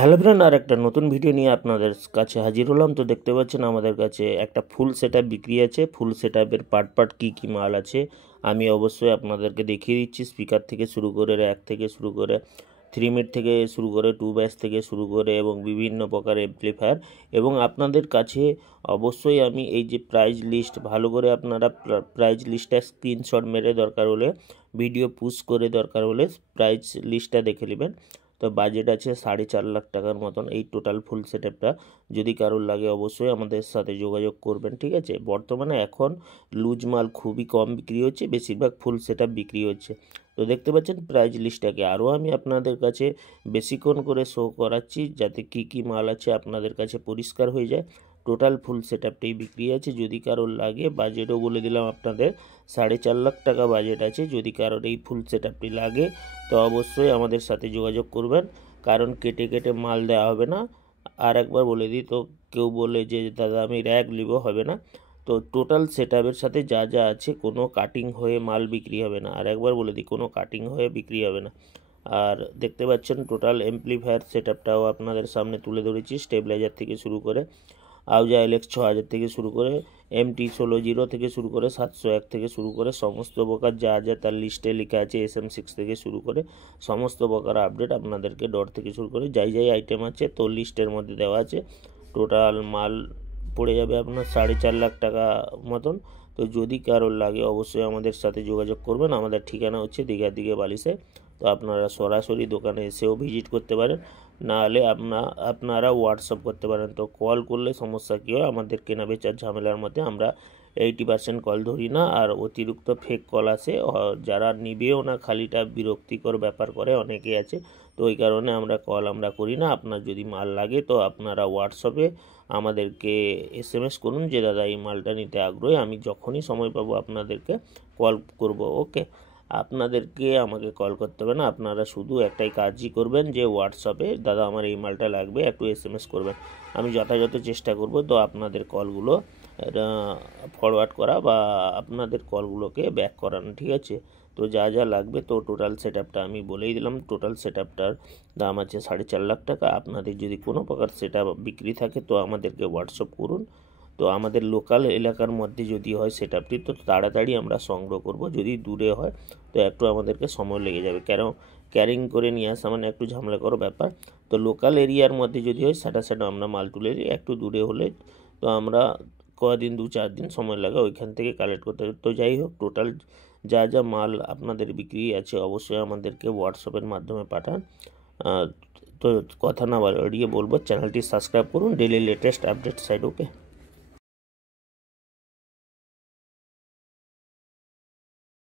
Hello friend, আর একটা নতুন video নিয়ে আপনাদের কাছে হাজির হলাম। তো দেখতে পাচ্ছেন আমাদের কাছে একটা ফুল সেটআপ বিক্রি আছে। ফুল সেটআপের পার্ট কী মাল আছে আমি অবশ্যই আপনাদেরকে দেখিয়ে দিচ্ছি। স্পিকার থেকে শুরু করে, র্যাক থেকে শুরু করে, 3 মিট থেকে শুরু করে, 2 ব্যাস থেকে শুরু করে এবং বিভিন্ন প্রকার অ্যাম্প্লিফায়ার। এবং আপনাদের কাছে অবশ্যই আমি এই যে প্রাইস লিস্ট, ভালো করে আপনারা প্রাইস লিস্টটা স্ক্রিনশট মেরে দরকার হলে ভিডিও পুশ করে দরকার হলে প্রাইস লিস্টটা দেখে নেবেন। তো বাজেট আছে 4.5 লাখ টাকার মতন এই টোটাল ফুল সেটআপটা। যদি কারোর লাগে অবশ্যই আমাদের সাথে যোগাযোগ করবেন, ঠিক আছে। বর্তমানে এখন লুজ মাল খুবই কম বিক্রি হচ্ছে, বেশিরভাগ ফুল সেটআপ বিক্রি হচ্ছে। তো দেখতে পাচ্ছেন প্রাইস লিস্টটাকে আরও আমি আপনাদের কাছে বেশিক্ষণ করে শো করাচ্ছি, যাতে কী মাল আছে আপনাদের কাছে পরিষ্কার হয়ে যায়। টোটাল ফুল সেটআপটাই বিক্রি আছে। যদি কারোর লাগে, বাজেটও বলে দিলাম আপনাদের 4.5 লাখ টাকা বাজেট আছে। যদি কারোর এই ফুল সেটআপটি লাগে তো অবশ্যই আমাদের সাথে যোগাযোগ করবেন, কারণ কেটে কেটে মাল দেওয়া হবে না। আর একবার বলে দিই, তো কেউ বলে যে দাদা আমি র্যাক নিব, হবে না। তো টোটাল সেটআপের সাথে যা যা আছে কোনো কাটিং হয়ে মাল বিক্রি হবে না। আর একবার বলে দিই, কোনো কাটিং হয়ে বিক্রি হবে না। আর দেখতে পাচ্ছেন টোটাল এমপ্লিফায়ার সেটআপটাও আপনাদের সামনে তুলে ধরেছি, স্টেবিলাইজার থেকে শুরু করে, আউজা এলএক্স 6000 থেকে শুরু করে, MT 16 থেকে শুরু করে, 701 থেকে শুরু করে সমস্ত প্রকার যা যা তার লিস্টে লেখা আছে, SM6 থেকে শুরু করে সমস্ত প্রকার আপডেট আপনাদেরকে ডট থেকে শুরু করে যাই আইটেম আছে তো লিস্টের মধ্যে দেওয়া আছে। টোটাল মাল পড়ে যাবে আপনার 4.5 লাখ টাকা মতন। তো যদি কারোর লাগে অবশ্যই আমাদের সাথে যোগাযোগ করবেন। আমাদের ঠিকানা হচ্ছে দীঘার দিকে বালিশে। তো আপনারা সরাসরি দোকানে এসেও ভিজিট করতে পারেন, নাহলে আপনারা হোয়াটসঅ্যাপ করতে পারেন। তো কল করলে সমস্যা কী হয়, আমাদের কেনা বেচার ঝামেলার মধ্যে আমরা 80% কল ধরি না, আর অতিরিক্ত ফেক কল আসে, যারা নিবেও না, খালিটা বিরক্তিকর ব্যাপার করে অনেকেই আছে। তো ওই কারণে আমরা করি না। আপনার যদি মাল লাগে তো আপনারা হোয়াটসঅ্যাপে আমাদেরকে SMS করুন যে দাদা এই মালটা নিতে আগ্রহী, আমি যখনই সময় পাবো আপনাদেরকে কল করব। ওকে, আপনাদেরকে আমাকে কল করতে হবে না, আপনারা শুধু একটাই কাজই করবেন যে হোয়াটসঅ্যাপে দাদা আমার এই মালটা লাগবে একটু SMS করবেন। আমি যথাযথ চেষ্টা করব তো আপনাদের কলগুলো ফরওয়ার্ড করা বা আপনাদের কলগুলোকে ব্যাক করানো, ঠিক আছে। তো যা যা লাগবে, তো টোটাল সেটআপটা আমি বলেই দিলাম। টোটাল সেটআপটার দাম আছে 4.5 লাখ টাকা। আপনাদের যদি কোনো প্রকার সেটআপ বিক্রি থাকে তো আমাদেরকে হোয়াটসঅ্যাপ করুন। তো আমাদের লোকাল এলাকার মধ্যে যদি হয় সেটআপটি তো তাড়াতাড়ি আমরা সংগ্রহ করব। যদি দূরে হয় তো একটু আমাদেরকে সময় লেগে যাবে, কারণ ক্যারিং করে নিয়ে আসা মানে একটু ঝামেলা করার ব্যাপার। তো লোকাল এরিয়ার মধ্যে যদি হয় সাটা আমরা মাল তুলে নিই। একটু দূরে হলে তো আমরা কদিন 2-4 দিন সময় লাগে ওইখান থেকে কালেক্ট করতে। তো যাই হোক, টোটাল যা যা মাল আপনাদের বিক্রি আছে অবশ্যই আমাদেরকে হোয়াটসঅ্যাপের মাধ্যমে পাঠান। তো কথা না বাড়িয়ে বলবো, চ্যানেলটি সাবস্ক্রাইব করুন ডেইলি লেটেস্ট আপডেট সাইড। ওকে।